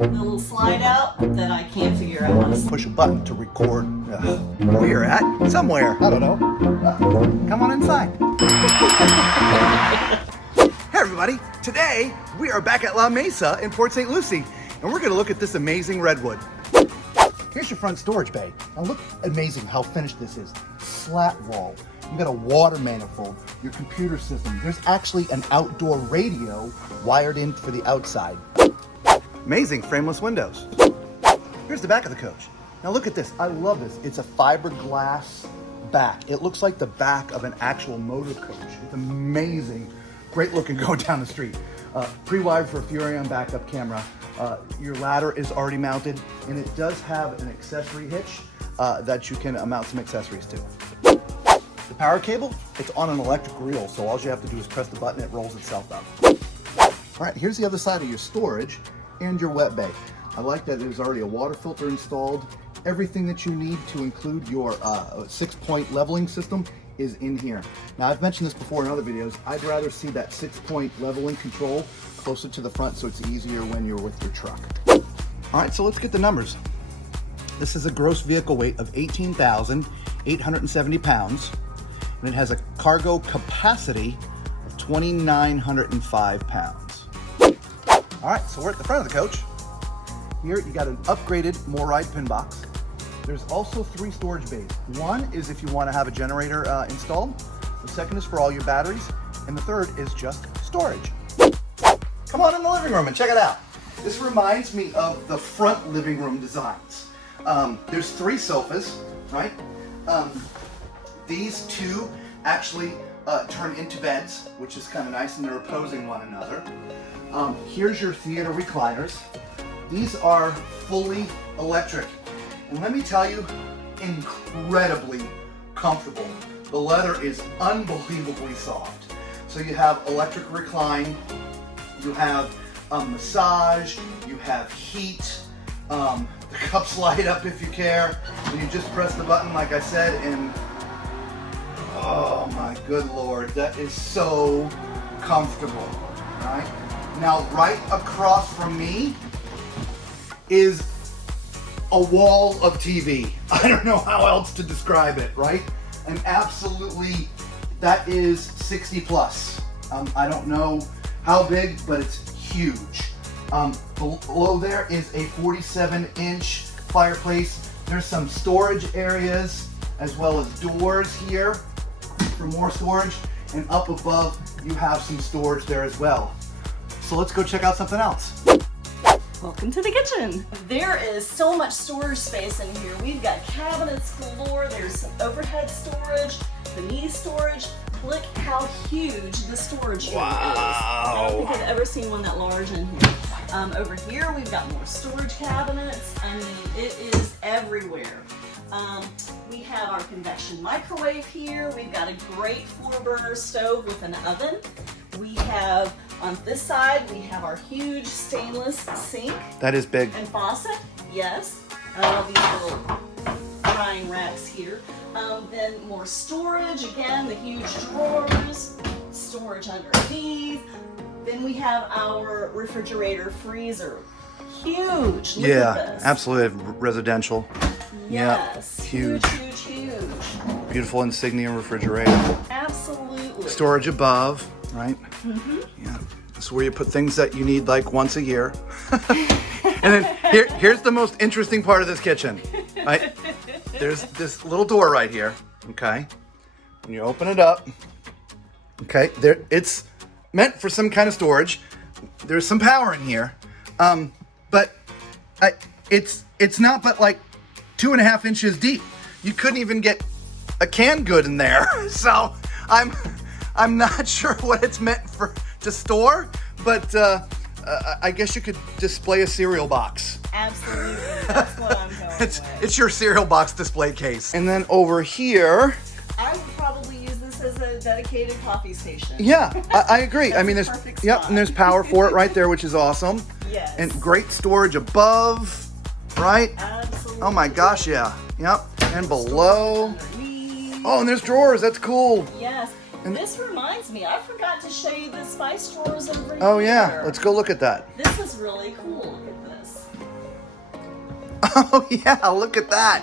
the little slide out that I can't figure out how to Push a button to record where you're at, somewhere, I don't know. Come on inside. Hey everybody, today we are back at La Mesa in Port St Lucie, and we're gonna look at this amazing redwood. Here's your front storage bay. Now look, amazing how finished this is. Slat wall, you got a water manifold, your computer system. There's actually an outdoor radio wired in for the outside. Amazing frameless windows. Here's the back of the coach. Now look at this, I love this. It's a fiberglass back. It looks like the back of an actual motor coach. It's amazing. Great looking going down the street. Pre-wired for a Furrion backup camera. Your ladder is already mounted, and it does have an accessory hitch that you can mount some accessories to. The power cable, it's on an electric reel, so all you have to do is press the button, it rolls itself up. All right, here's the other side of your storage and your wet bay. I like that there's already a water filter installed. Everything that you need to include your 6-point leveling system is in here. Now, I've mentioned this before in other videos. I'd rather see that 6-point leveling control closer to the front so it's easier when you're with your truck. All right, so let's get the numbers. This is a gross vehicle weight of 18,870 pounds, and it has a cargo capacity of 2,905 pounds. All right, so we're at the front of the coach. Here you got an upgraded MORryde pin box. There's also 3 storage bays. One is if you want to have a generator installed. The second is for all your batteries. And the third is just storage. Come on in the living room and check it out. This reminds me of the front living room designs. There's 3 sofas, right? These 2 actually turn into beds, which is kind of nice, and they're opposing one another. Here's your theater recliners. These are fully electric. And let me tell you, incredibly comfortable. The leather is unbelievably soft. So you have electric recline, you have massage, you have heat, the cups light up if you care, and you just press the button like I said, and oh my good Lord, that is so comfortable, right? Now right across from me is a wall of TV. I don't know how else to describe it, right? And absolutely, that is 60 plus. I don't know how big, but it's huge. Below there is a 47-inch fireplace. There's some storage areas as well as doors here for more storage. And up above, you have some storage there as well. So let's go check out something else. Welcome to the kitchen. There is so much storage space in here. We've got cabinets galore. There's some overhead storage, the knee storage. Look how huge the storage room is. I don't think I've ever seen one that large in here. Over here, we've got more storage cabinets. I mean, it is everywhere. We have our convection microwave here. We've got a great 4-burner stove with an oven. We have, on this side, we have our huge stainless sink. That is big. And faucet, yes. And all these little drying racks here. Then more storage, again, the huge drawers, storage underneath. Then we have our refrigerator freezer. Huge, look at this. Absolutely, residential. Yes, yep. Huge. Huge. Beautiful insignia refrigerator. Absolutely. Storage above, right? Mm-hmm. Yeah. That's where you put things that you need like once a year. And then here's the most interesting part of this kitchen, right? There's this little door right here, okay? When you open it up, okay, it's meant for some kind of storage. There's some power in here, but it's not but like 2.5 inches deep. You couldn't even get a canned good in there. So I'm not sure what it's meant to store, but I guess you could display a cereal box. Absolutely, that's what I'm going with. It's your cereal box display case. And then over here, I would probably use this as a dedicated coffee station. Yeah, I agree. I mean, there's and there's power for it right there, which is awesome. Yes. And great storage above, right? Absolutely. Oh my gosh, yeah. Yep. And below. Oh, and there's drawers. That's cool. Yes. And this reminds me, I forgot to show you the spice drawers over here. Oh yeah, let's go look at that. This is really cool. Look at this. Oh yeah, look at that.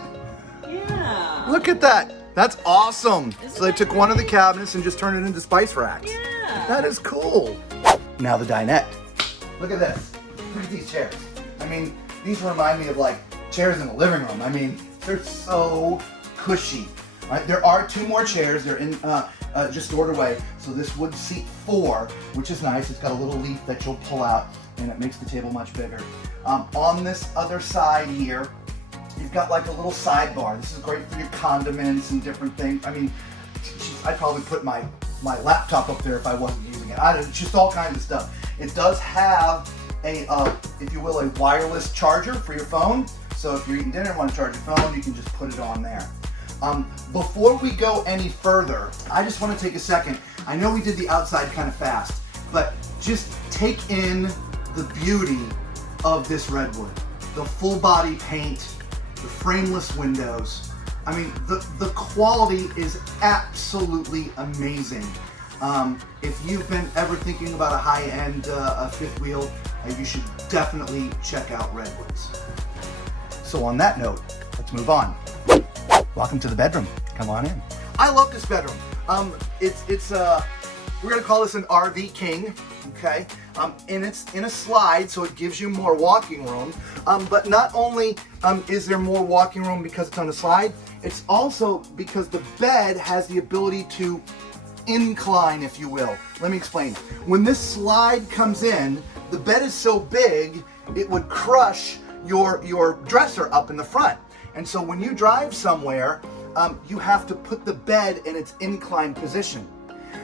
Yeah. Look at that. That's awesome. Isn't So they that took one of the great? cabinets and just turned it into spice racks. Yeah. That is cool. Now the dinette. Look at this. Look at these chairs. I mean, these remind me of like chairs in the living room. I mean, they're so cushy. Right? There are 2 more chairs. They're in just stored away. So this would seat 4, which is nice. It's got a little leaf that you'll pull out, and it makes the table much bigger. On this other side here, you've got like a little sidebar. This is great for your condiments and different things. I mean, I'd probably put my laptop up there if I wasn't using it. It's just all kinds of stuff. It does have a, if you will, a wireless charger for your phone. So if you're eating dinner and want to charge your phone, you can just put it on there. Before we go any further, I just want to take a second. I know we did the outside kind of fast, but just take in the beauty of this Redwood. The full body paint, the frameless windows. I mean, the quality is absolutely amazing. If you've been ever thinking about a high-end fifth wheel, you should definitely check out Redwoods. So on that note, let's move on. Welcome to the bedroom. Come on in. I love this bedroom. We're gonna call this an RV King, okay? And it's in a slide, so it gives you more walking room. But not only is there more walking room because it's on a slide, it's also because the bed has the ability to incline, if you will. Let me explain. When this slide comes in, the bed is so big, it would crush your dresser up in the front. And so when you drive somewhere, you have to put the bed in its inclined position.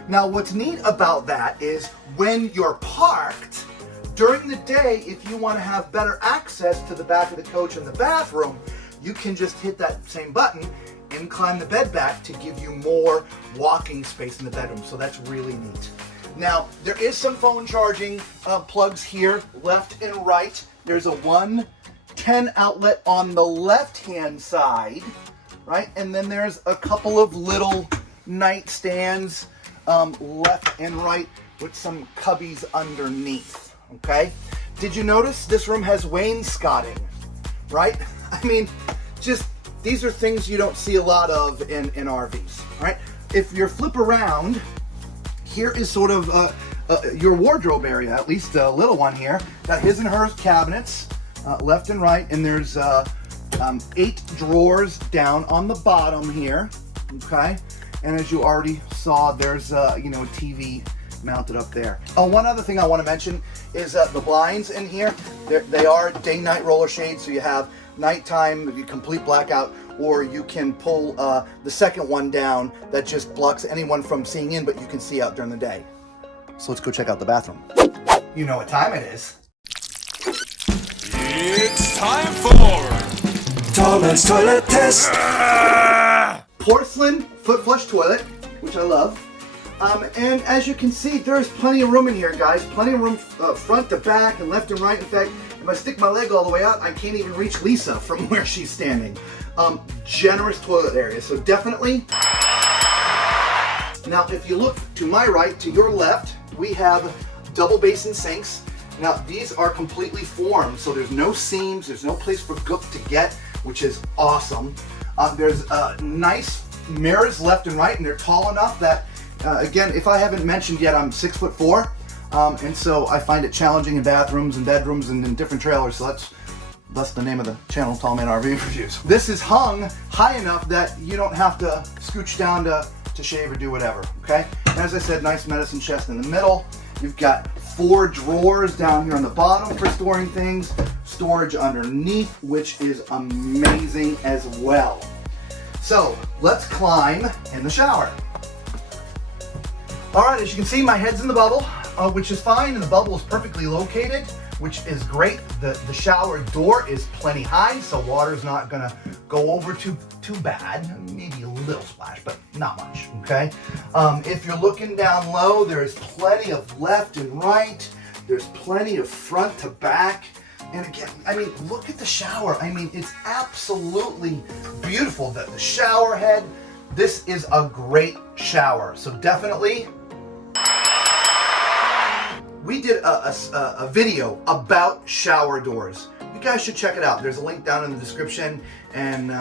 Now what's neat about that is when you're parked, during the day, if you want to have better access to the back of the coach and the bathroom, you can just hit that same button, incline the bed back to give you more walking space in the bedroom. So that's really neat. Now, there is some phone charging plugs here, left and right. There's a 110 outlet on the left-hand side, right? And then there's a couple of little nightstands left and right with some cubbies underneath, okay? Did you notice this room has wainscoting, right? I mean, just, these are things you don't see a lot of in RVs, right? If you flip around, here is sort of your wardrobe area, at least a little one here. Got his and hers cabinets, left and right, and there's 8 drawers down on the bottom here, okay? And as you already saw, there's a TV mounted up there. Oh, one other thing I want to mention is the blinds in here. They are day-night roller shades, so you have nighttime, you complete blackout, or you can pull the second one down that just blocks anyone from seeing in, but you can see out during the day. So let's go check out the bathroom. You know what time it is. It's time for Tom's Toilet Test. Porcelain foot flush toilet, which I love. And as you can see, there's plenty of room in here, guys. Plenty of room front to back and left and right. In fact, if I stick my leg all the way out, I can't even reach Lisa from where she's standing. Generous toilet area, so definitely. Now, if you look to my right, to your left, we have double basin sinks. Now, these are completely formed, so there's no seams, there's no place for gook to get, which is awesome. There's nice mirrors left and right, and they're tall enough that, again, if I haven't mentioned yet, I'm 6'4", and so I find it challenging in bathrooms and bedrooms and in different trailers, so that's the name of the channel, Tall Man RV Reviews. This is hung high enough that you don't have to scooch down to shave or do whatever, okay? And as I said, nice medicine chest in the middle. You've got 4 drawers down here on the bottom for storing things, storage underneath, which is amazing as well. So let's climb in the shower. All right, as you can see, my head's in the bubble, which is fine, and the bubble is perfectly located, which is great. The shower door is plenty high, so water's not gonna go over too bad. Maybe a little splash, but not much, okay? If you're looking down low, there's plenty of left and right. There's plenty of front to back. And again, I mean, look at the shower. I mean, it's absolutely beautiful. The shower head, this is a great shower. So definitely, we did a video about shower doors. you guys should check it out. There's a link down in the description, and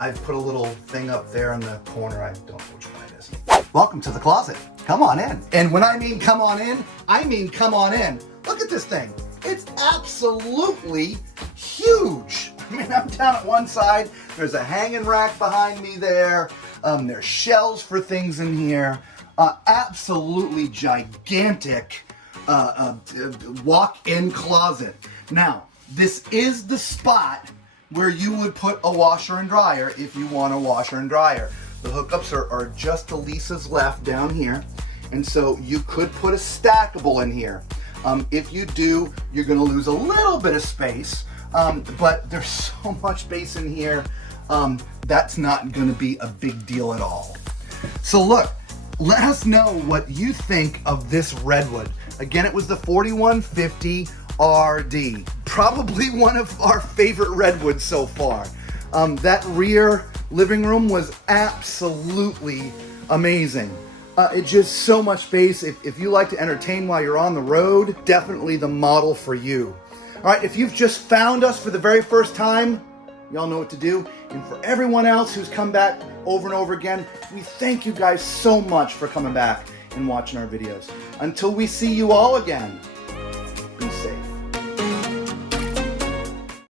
I've put a little thing up there in the corner. I don't know which one it is. Welcome to the closet. Come on in. And when I mean come on in, I mean come on in. Look at this thing. It's absolutely huge. I mean, I'm down at one side. There's a hanging rack behind me there. There's shelves for things in here. Absolutely gigantic walk-in closet. Now, this is the spot where you would put a washer and dryer if you want a washer and dryer. The hookups are just to Lisa's left down here. And so you could put a stackable in here. If you do, you're gonna lose a little bit of space, but there's so much space in here, that's not gonna be a big deal at all. So look, let us know what you think of this Redwood. Again, it was the 4150RD. Probably one of our favorite Redwoods so far. That rear living room was absolutely amazing. It's just so much space. If you like to entertain while you're on the road, definitely the model for you. All right, if you've just found us for the very first time, y'all know what to do. And for everyone else who's come back over and over again, we thank you guys so much for coming back and watching our videos. Until we see you all again,